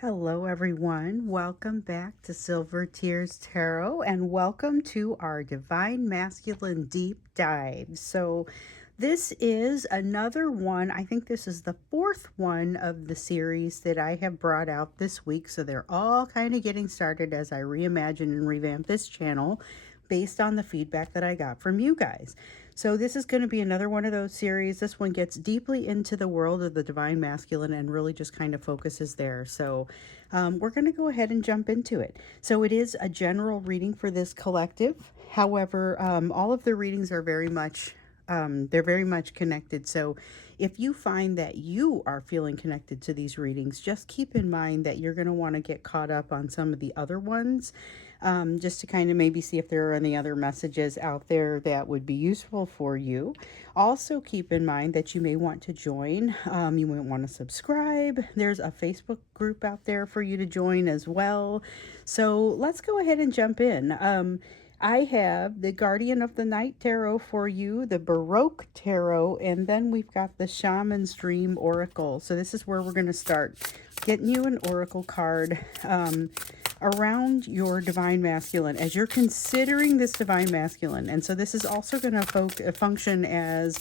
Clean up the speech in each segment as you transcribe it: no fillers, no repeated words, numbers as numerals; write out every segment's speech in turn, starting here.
Hello everyone, welcome back to Silver Tears Tarot and welcome to our Divine Masculine Deep Dive. So this is another one, I think this is the fourth one of the series that I have brought out this week. So they're all kind of getting started as I reimagine and revamp this channel based on the feedback that I got from you guys. So this is going to be another one of those series. This one gets deeply into the world of the Divine Masculine and really just kind of focuses there. So we're going to go ahead and jump into it. So it is a general reading for this collective. However, all of the readings are very much connected. So if you find that you are feeling connected to these readings, just keep in mind that you're going to want to get caught up on some of the other ones, just to kind of maybe see if there are any other messages out there that would be useful for you. Also keep in mind that you may want to join. You might want to subscribe. There's a Facebook group out there for you to join as well. So let's go ahead and jump in. I have the Guardian of the Night Tarot for you, the Baroque Tarot, and then we've got the Shaman's Dream Oracle. So this is where we're going to start getting you an oracle card around your Divine Masculine as you're considering this Divine Masculine. And so this is also going to function as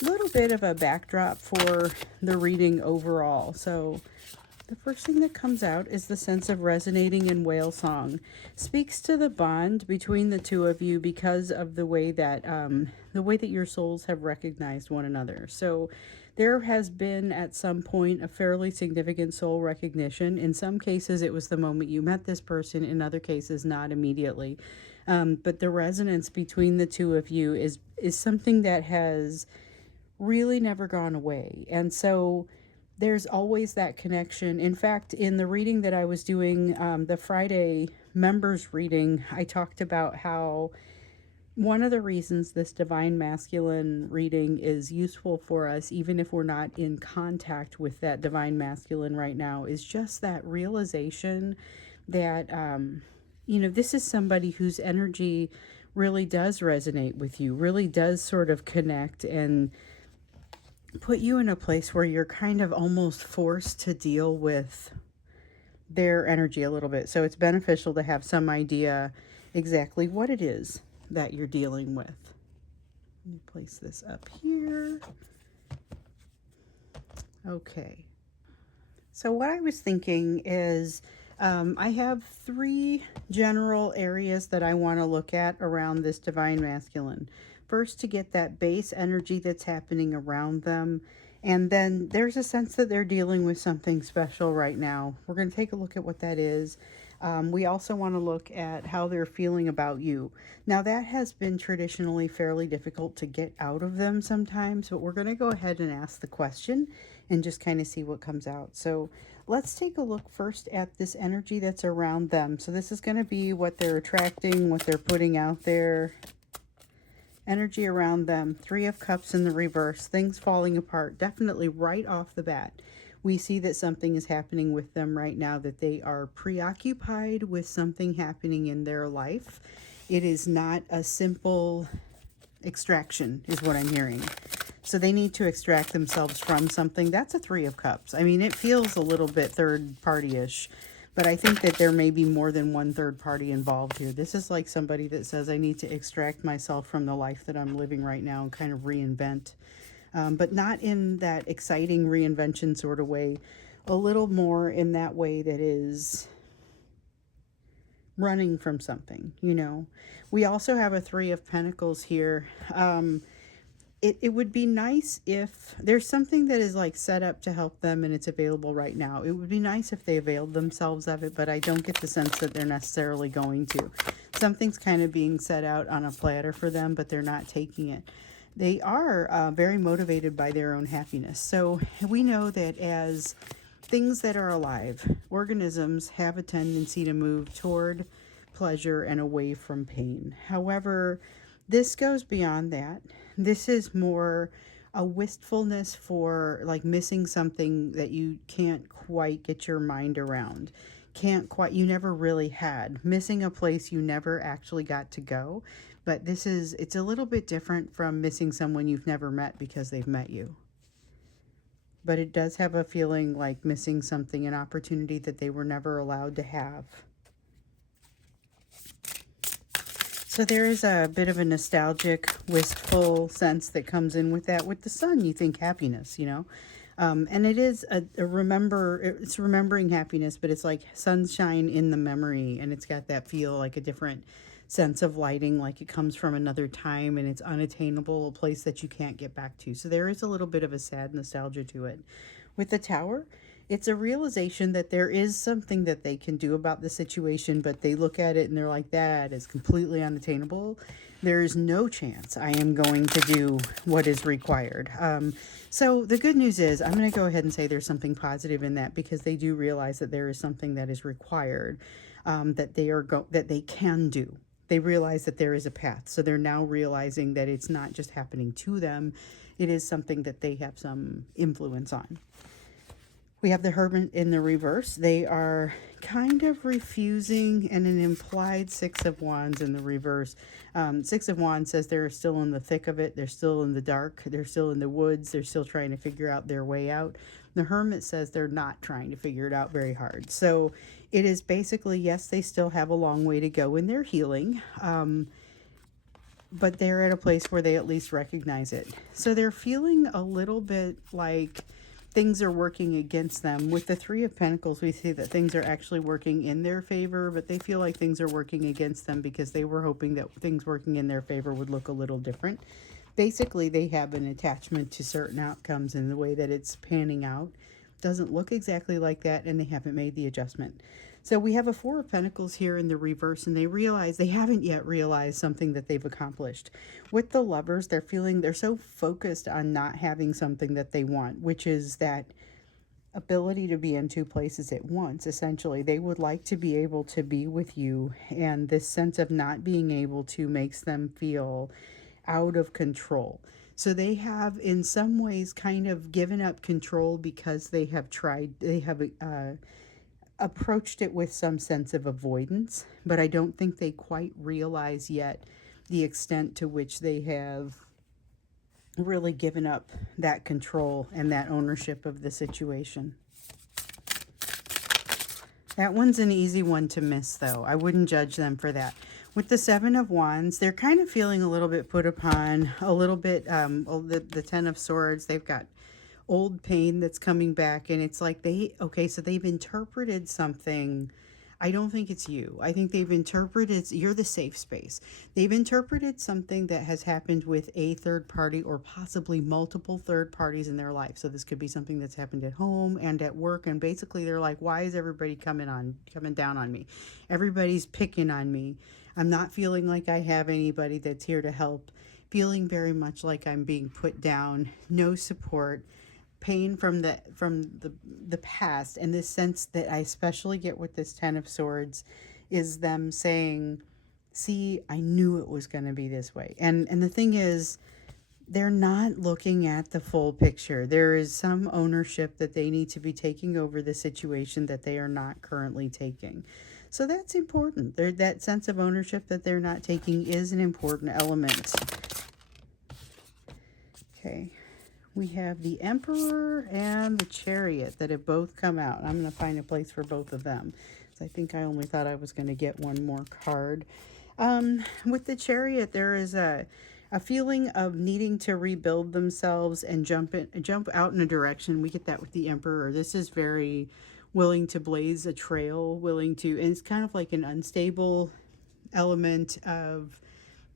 a little bit of a backdrop for the reading overall. So the first thing that comes out is the sense of resonating in whale song. Speaks to the bond between the two of you because of the way that your souls have recognized one another. So there has been at some point a fairly significant soul recognition. In some cases, it was the moment you met this person. In other cases, not immediately. But the resonance between the two of you is something that has really never gone away. And so there's always that connection. In fact, in the reading that I was doing, the Friday members reading, I talked about how one of the reasons this Divine Masculine reading is useful for us, even if we're not in contact with that Divine Masculine right now, is just that realization that, this is somebody whose energy really does resonate with you, really does sort of connect and put you in a place where you're kind of almost forced to deal with their energy a little bit. So it's beneficial to have some idea exactly what it is that you're dealing with. Let me place this up here. Okay. So what I was thinking is I have three general areas that I want to look at around this Divine Masculine. First, to get that base energy that's happening around them. And then there's a sense that they're dealing with something special right now. We're going to take a look at what that is. We also want to look at how they're feeling about you. Now, that has been traditionally fairly difficult to get out of them sometimes, but we're going to go ahead and ask the question and just kind of see what comes out. So let's take a look first at this energy that's around them. So this is going to be what they're attracting, what they're putting out there. Energy around them. Three of Cups in the reverse. Things falling apart. Definitely right off the bat. We see that something is happening with them right now, that they are preoccupied with something happening in their life. It is not a simple extraction, is what I'm hearing. So they need to extract themselves from something. That's a Three of Cups. I mean, it feels a little bit third party-ish. But I think that there may be more than one third party involved here. This is like somebody that says, I need to extract myself from the life that I'm living right now and kind of reinvent. But not in that exciting reinvention sort of way. A little more in that way that is running from something, We also have a Three of Pentacles here. It would be nice if there's something that is like set up to help them and it's available right now. It would be nice if they availed themselves of it, but I don't get the sense that they're necessarily going to. Something's kind of being set out on a platter for them, but they're not taking it. They are very motivated by their own happiness. So we know that as things that are alive, organisms have a tendency to move toward pleasure and away from pain. However, this goes beyond that. This is more a wistfulness for like missing something that you can't quite get your mind around. You never really had. Missing a place you never actually got to go. But it's a little bit different from missing someone you've never met because they've met you. but it does have a feeling like missing something, an opportunity that they were never allowed to have. So there is a bit of a nostalgic, wistful sense that comes in with that. With the sun, you think happiness, you know? And it is it's remembering happiness, but it's like sunshine in the memory, and it's got that feel like a different sense of lighting, like it comes from another time and it's unattainable, a place that you can't get back to. So there is a little bit of a sad nostalgia to it. With the tower, it's a realization that there is something that they can do about the situation, but they look at it and they're like, that is completely unattainable. There is no chance I am going to do what is required. So the good news is, I'm going to go ahead and say there's something positive in that, because they do realize that there is something that is required, that they can do. They realize that there is a path. So they're now realizing that it's not just happening to them. It is something that they have some influence on. We have the Hermit in the reverse. They are kind of refusing, and an implied Six of Wands in the reverse. Six of Wands says they're still in the thick of it. They're still in the dark. They're still in the woods. They're still trying to figure out their way out. The Hermit says they're not trying to figure it out very hard. So it is basically, yes, they still have a long way to go in their healing. But they're at a place where they at least recognize it. So they're feeling a little bit like things are working against them. With the Three of Pentacles, we see that things are actually working in their favor, but they feel like things are working against them because they were hoping that things working in their favor would look a little different. Basically, they have an attachment to certain outcomes, and the way that it's panning out doesn't look exactly like that, and they haven't made the adjustment. So we have a Four of Pentacles here in the reverse, and they haven't yet realized something that they've accomplished. With the Lovers, they're so focused on not having something that they want, which is that ability to be in two places at once. Essentially, they would like to be able to be with you, and this sense of not being able to makes them feel out of control. So they have in some ways kind of given up control because they have approached it with some sense of avoidance, but I don't think they quite realize yet the extent to which they have really given up that control and that ownership of the situation. That one's an easy one to miss, though. I wouldn't judge them for that. With the Seven of Wands, they're kind of feeling a little bit put upon, a little bit, the Ten of Swords, they've got old pain that's coming back, and it's like so they've interpreted something. I don't think it's you. I think they've interpreted, you're the safe space. They've interpreted something that has happened with a third party, or possibly multiple third parties in their life. So this could be something that's happened at home and at work, and basically they're like, why is everybody coming down on me? Everybody's picking on me. I'm not feeling like I have anybody that's here to help. Feeling very much like I'm being put down, no support. Pain from the past, and this sense that I especially get with this Ten of Swords is them saying, see, I knew it was going to be this way. And the thing is, they're not looking at the full picture. There is some ownership that they need to be taking over the situation that they are not currently taking. So that's important. That sense of ownership that they're not taking is an important element. Okay. We have the Emperor and the Chariot that have both come out. I'm going to find a place for both of them. So I think I only thought I was going to get one more card. With the Chariot, there is a feeling of needing to rebuild themselves and jump out in a direction. We get that with the Emperor. This is very willing to blaze a trail, and it's kind of like an unstable element of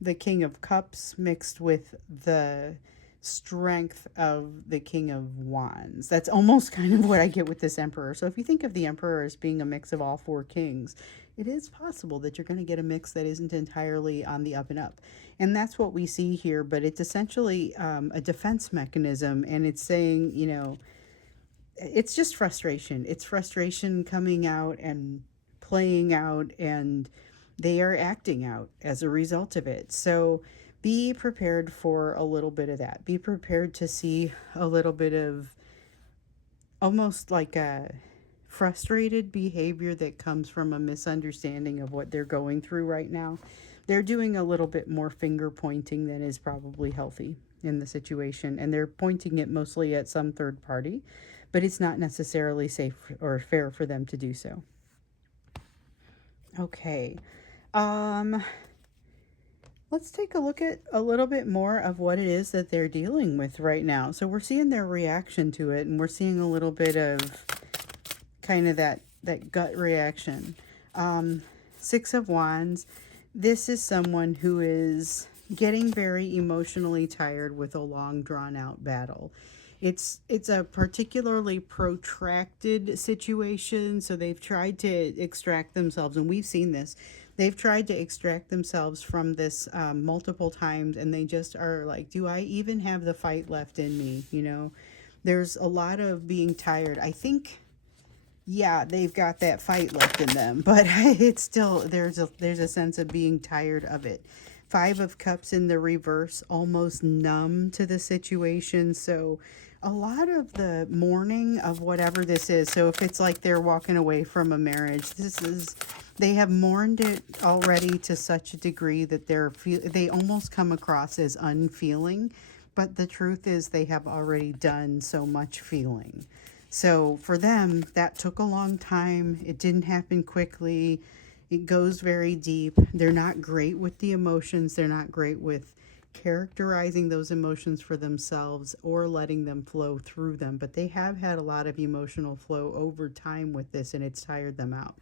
the King of Cups mixed with the strength of the King of Wands. That's almost kind of what I get with this Emperor. So if you think of the Emperor as being a mix of all four kings, it is possible that you're going to get a mix that isn't entirely on the up and up. And that's what we see here, but it's essentially a defense mechanism, and it's saying, it's just frustration. It's frustration coming out and playing out, and they are acting out as a result of it. So be prepared for a little bit of that. Be prepared to see a little bit of almost like a frustrated behavior that comes from a misunderstanding of what they're going through right now. They're doing a little bit more finger pointing than is probably healthy. in the situation, and they're pointing it mostly at some third party, but it's not necessarily safe or fair for them to do so. Okay. Um, let's take a look at a little bit more of what it is that they're dealing with right now. So we're seeing their reaction to it, and we're seeing a little bit of kind of that gut reaction. Six of Wands. This is someone who is getting very emotionally tired with a long drawn out battle. It's a particularly protracted situation, so they've tried to extract themselves, and we've seen this. They've tried to extract themselves from this multiple times, and they just are like, do I even have the fight left in me? You know, there's a lot of being tired. I think, yeah, they've got that fight left in them, but it's still, there's a sense of being tired of it. Five of Cups in the reverse, almost numb to the situation. So a lot of the mourning of whatever this is. So if it's like they're walking away from a marriage, they have mourned it already to such a degree that they almost come across as unfeeling. But the truth is they have already done so much feeling. So for them, that took a long time. It didn't happen quickly. It goes very deep. They're not great with the emotions. They're not great with characterizing those emotions for themselves or letting them flow through them. But they have had a lot of emotional flow over time with this, and it's tired them out.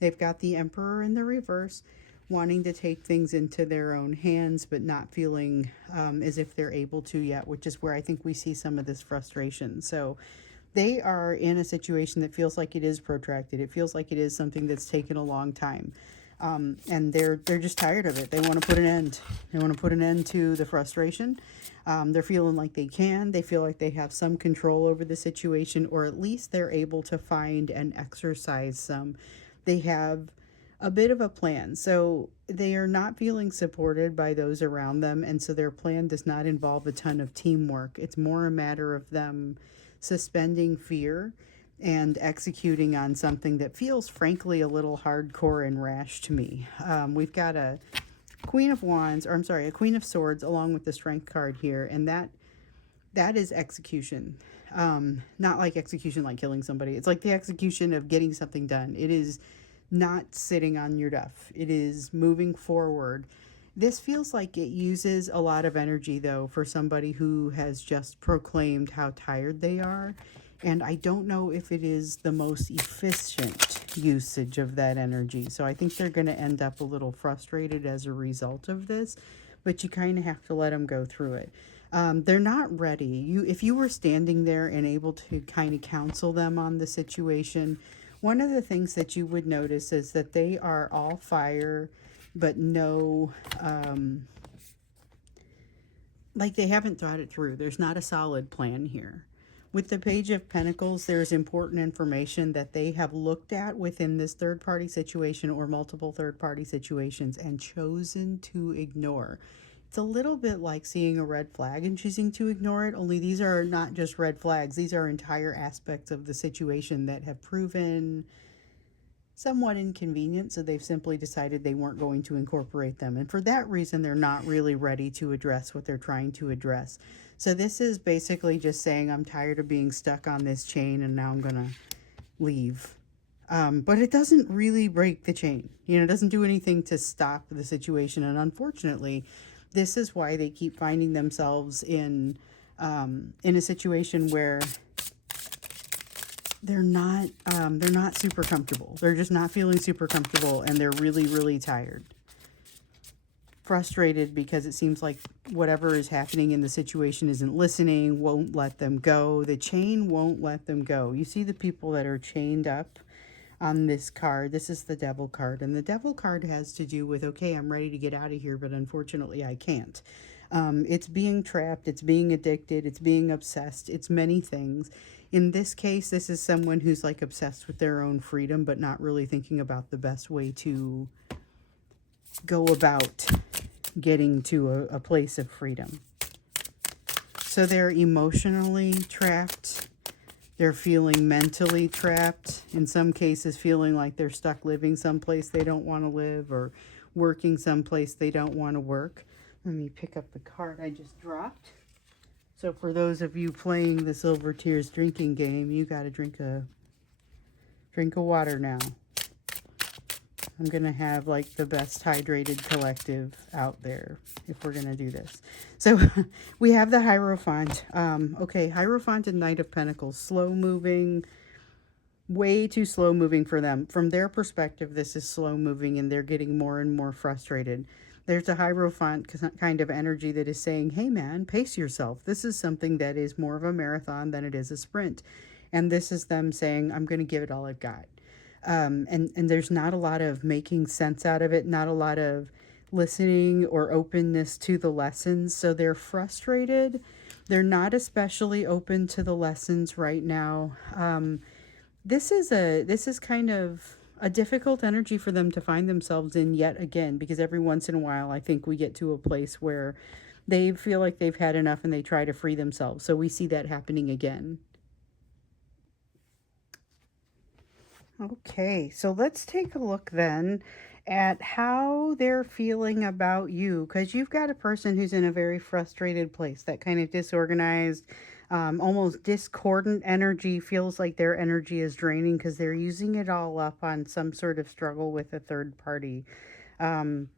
They've got the Emperor in the reverse, wanting to take things into their own hands, but not feeling as if they're able to yet, which is where I think we see some of this frustration. So they are in a situation that feels like it is protracted. It feels like it is something that's taken a long time. And they're just tired of it. They want to put an end. They want to put an end to the frustration. They're feeling like they can. They feel like they have some control over the situation, or at least they're able to find and exercise some. They have a bit of a plan. So they are not feeling supported by those around them. And so their plan does not involve a ton of teamwork. It's more a matter of them suspending fear and executing on something that feels frankly a little hardcore and rash to me. We've got a Queen of Wands, or I'm sorry, a Queen of Swords along with the Strength card here, and that is execution. Not like execution like killing somebody. It's like the execution of getting something done. It is not sitting on your duff. It is moving forward. This feels like it uses a lot of energy, though, for somebody who has just proclaimed how tired they are. And I don't know if it is the most efficient usage of that energy. So I think they're going to end up a little frustrated as a result of this. But you kind of have to let them go through it. They're not ready. If you were standing there and able to kind of counsel them on the situation, one of the things that you would notice is that they are all fire, but no, like they haven't thought it through. There's not a solid plan here. With the Page of Pentacles, there's important information that they have looked at within this third-party situation or multiple third-party situations and chosen to ignore. It's a little bit like seeing a red flag and choosing to ignore it, only these are not just red flags. These are entire aspects of the situation that have proven somewhat inconvenient, so they've simply decided they weren't going to incorporate them. And for that reason, they're not really ready to address what they're trying to address. So this is basically just saying, I'm tired of being stuck on this chain and now I'm going to leave. But it doesn't really break the chain. You know, it doesn't do anything to stop the situation. And unfortunately, this is why they keep finding themselves in a situation where they're not super comfortable. They're just not feeling super comfortable, and they're really, really tired. Frustrated because it seems like whatever is happening in the situation isn't listening, won't let them go. The chain won't let them go. You see the people that are chained up on this card. This is the Devil card, and the Devil card has to do with, okay, I'm ready to get out of here, but unfortunately I can't. It's being trapped, it's being addicted, it's being obsessed, it's many things. In this case, this is someone who's like obsessed with their own freedom, but not really thinking about the best way to go about getting to a place of freedom. So they're emotionally trapped. They're feeling mentally trapped. In some cases, feeling like they're stuck living someplace they don't want to live or working someplace they don't want to work. Let me pick up the card I just dropped. So for those of you playing the Silver Tears drinking game, you got to drink a water now. I'm going to have like the best hydrated collective out there if we're going to do this. So we have the Hierophant. Okay, Hierophant and Knight of Pentacles. Slow moving, way too slow moving for them. From their perspective, this is slow moving and they're getting more and more frustrated. There's a Hierophant kind of energy that is saying, hey man, pace yourself. This is something that is more of a marathon than it is a sprint. And this is them saying, I'm going to give it all I've got. And there's not a lot of making sense out of it, not a lot of listening or openness to the lessons. So they're frustrated. They're not especially open to the lessons right now. This is kind of a difficult energy for them to find themselves in yet again, because every once in a while I think we get to a place where they feel like they've had enough and they try to free themselves. So we see that happening again. Okay, so let's take a look then at how they're feeling about you, because you've got a person who's in a very frustrated place, that kind of disorganized, almost discordant energy. Feels like their energy is draining because they're using it all up on some sort of struggle with a third party. And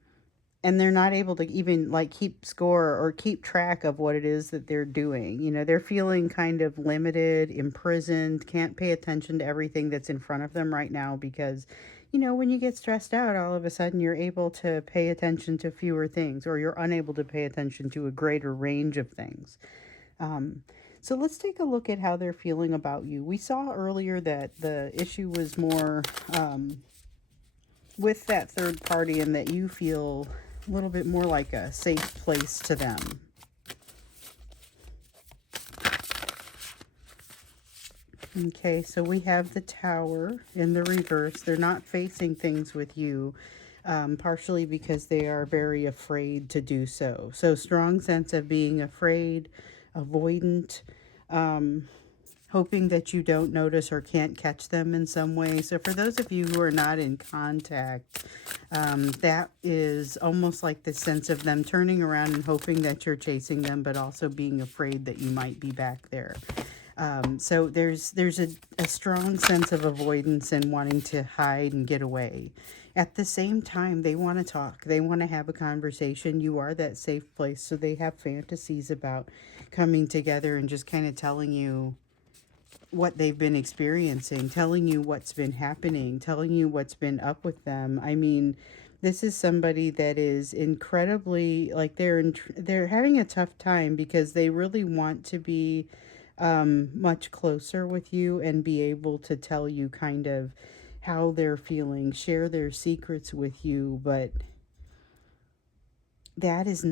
they're not able to even like keep score or keep track of what it is that they're doing. You know, they're feeling kind of limited, imprisoned, can't pay attention to everything that's in front of them right now because, you know, when you get stressed out, all of a sudden you're able to pay attention to fewer things, or you're unable to pay attention to a greater range of things. So let's take a look at how they're feeling about you. We saw earlier that the issue was more with that third party, and that you feel a little bit more like a safe place to them. Okay, so we have the Tower in the reverse. They're not facing things with you, partially because they are very afraid to do so. So strong sense of being afraid, avoidant, hoping that you don't notice or can't catch them in some way. So for those of you who are not in contact, that is almost like the sense of them turning around and hoping that you're chasing them, but also being afraid that you might be back there. So there's a strong sense of avoidance and wanting to hide and get away. At the same time, they want to talk. They want to have a conversation. You are that safe place. So they have fantasies about coming together and just kind of telling you what they've been experiencing, telling you what's been happening, telling you what's been up with them. I mean, this is somebody that is incredibly, like, they're having a tough time because they really want to be much closer with you and be able to tell you kind of how they're feeling, share their secrets with you, but that's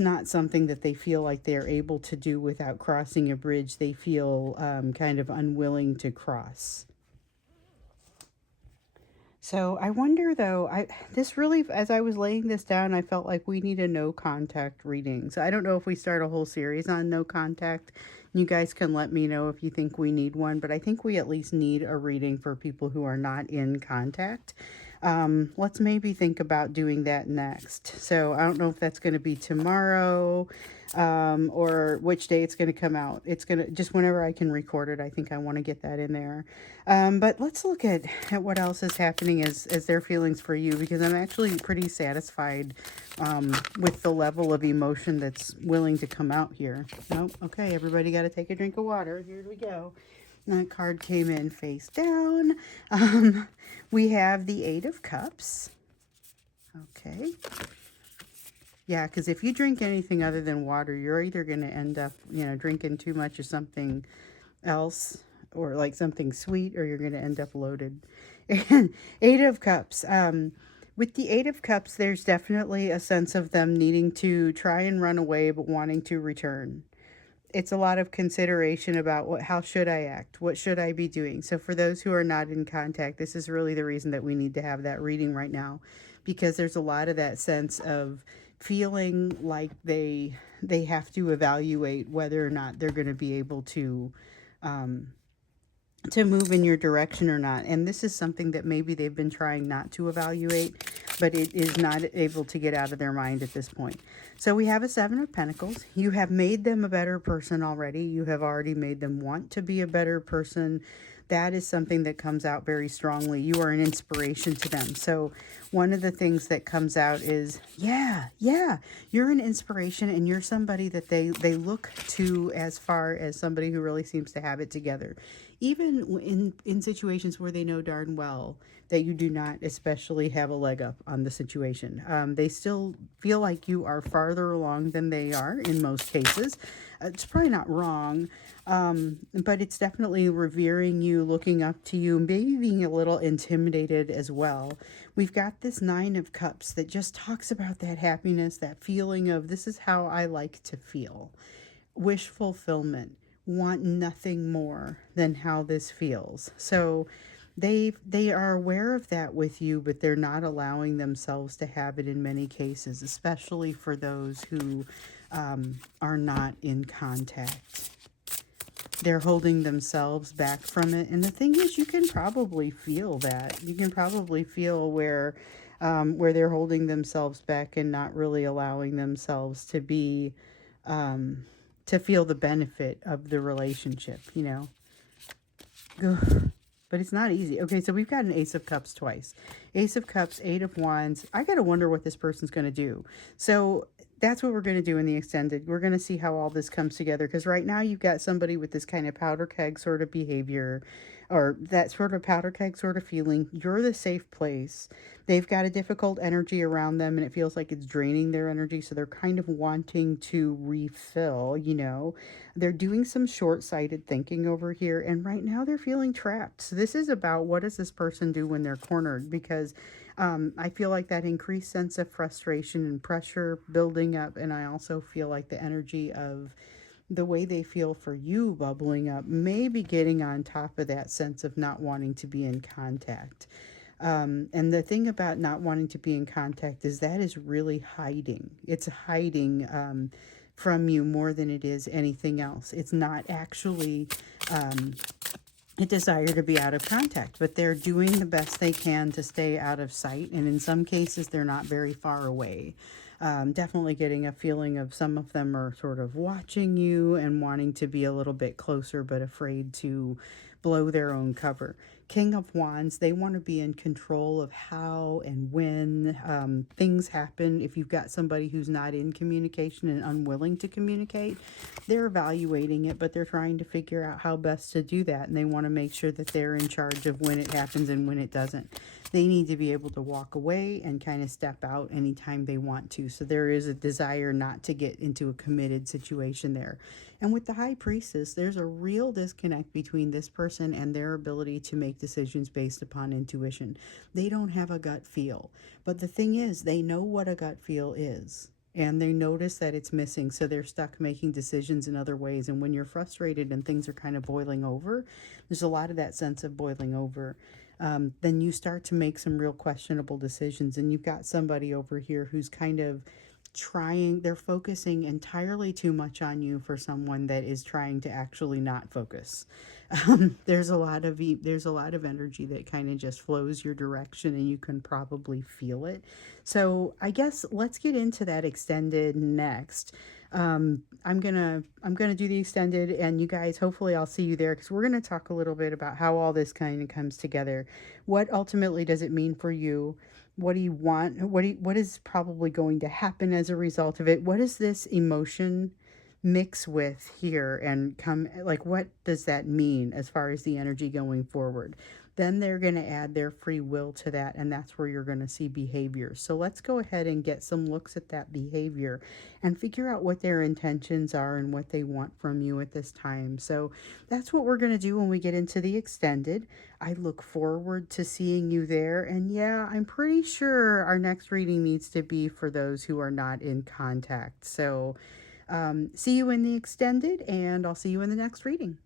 not something that they feel like they're able to do without crossing a bridge. They feel kind of unwilling to cross. So I wonder though, this really, as I was laying this down, I felt like we need a no contact reading. So I don't know if we start a whole series on no contact. You guys can let me know if you think we need one, but I think we at least need a reading for people who are not in contact. Let's maybe think about doing that next. So I don't know if that's going to be tomorrow, or which day it's going to come out. It's going to just whenever I can record it. I think I want to get that in there. But let's look at what else is happening as their feelings for you, because I'm actually pretty satisfied with the level of emotion that's willing to come out here. Nope. Okay, everybody got to take a drink of water. Here we go. That card came in face down. We have the Eight of Cups. Okay. Yeah, because if you drink anything other than water, you're either going to end up, you know, drinking too much of something else, or like something sweet, or you're going to end up loaded. Eight of Cups. With the Eight of Cups, there's definitely a sense of them needing to try and run away, but wanting to return. It's a lot of consideration about how should I act? What should I be doing? So for those who are not in contact, this is really the reason that we need to have that reading right now, because there's a lot of that sense of feeling like they have to evaluate whether or not they're going to be able to move in your direction or not. And this is something that maybe they've been trying not to evaluate. but it is not able to get out of their mind at this point. So we have a Seven of Pentacles. You have made them a better person already. You have already made them want to be a better person. That is something that comes out very strongly. You are an inspiration to them. So one of the things that comes out is, yeah, you're an inspiration, and you're somebody that they look to as far as somebody who really seems to have it together. Even in situations where they know darn well that you do not especially have a leg up on the situation. They still feel like you are farther along than they are in most cases. It's probably not wrong, but it's definitely revering you, looking up to you, and maybe being a little intimidated as well. We've got this Nine of Cups that just talks about that happiness, that feeling of this is how I like to feel. Wish fulfillment, want nothing more than how this feels. So they are aware of that with you, but they're not allowing themselves to have it in many cases, especially for those who are not in contact. They're holding themselves back from it. And the thing is, you can probably feel that. You can probably feel where they're holding themselves back and not really allowing themselves to be, to feel the benefit of the relationship, you know. Ugh. But it's not easy. Okay, so we've got an Ace of Cups twice. Ace of Cups, Eight of Wands. I got to wonder what this person's going to do. So that's what we're going to do in the extended. We're going to see how all this comes together. Because right now you've got somebody with this kind of powder keg sort of behavior, or that sort of powder keg sort of feeling. You're the safe place. They've got a difficult energy around them, and it feels like it's draining their energy. So they're kind of wanting to refill, you know. They're doing some short-sighted thinking over here, and right now they're feeling trapped. So this is about, what does this person do when they're cornered? Because I feel like that increased sense of frustration and pressure building up, and I also feel like the energy of the way they feel for you bubbling up, maybe getting on top of that sense of not wanting to be in contact. And the thing about not wanting to be in contact is that is really hiding. It's hiding from you more than it is anything else. It's not actually a desire to be out of contact, but they're doing the best they can to stay out of sight. And in some cases, they're not very far away. Definitely getting a feeling of some of them are sort of watching you and wanting to be a little bit closer, but afraid to blow their own cover. King of Wands, they want to be in control of how and when things happen. If you've got somebody who's not in communication and unwilling to communicate, they're evaluating it, but they're trying to figure out how best to do that. And they want to make sure that they're in charge of when it happens and when it doesn't. They need to be able to walk away and kind of step out anytime they want to. So there is a desire not to get into a committed situation there. And with the High Priestess, there's a real disconnect between this person and their ability to make decisions based upon intuition. They don't have a gut feel. But the thing is, they know what a gut feel is. And they notice that it's missing, so they're stuck making decisions in other ways. And when you're frustrated and things are kind of boiling over, there's a lot of that sense of boiling over. Then you start to make some real questionable decisions. And you've got somebody over here who's kind of they're focusing entirely too much on you for someone that is trying to actually not focus. There's a lot of energy that kind of just flows your direction, and you can probably feel it. So I guess let's get into that extended next. I'm gonna do the extended, and you guys, hopefully I'll see you there, because we're gonna talk a little bit about how all this kind of comes together. What ultimately does it mean for you? What do you want? What is probably going to happen as a result of it? What is this emotion mix with here and come, like, what does that mean as far as the energy going forward? Then they're going to add their free will to that, and that's where you're going to see behavior. So let's go ahead and get some looks at that behavior and figure out what their intentions are and what they want from you at this time. So that's what we're going to do when we get into the extended. I look forward to seeing you there. And yeah, I'm pretty sure our next reading needs to be for those who are not in contact. So see you in the extended, and I'll see you in the next reading.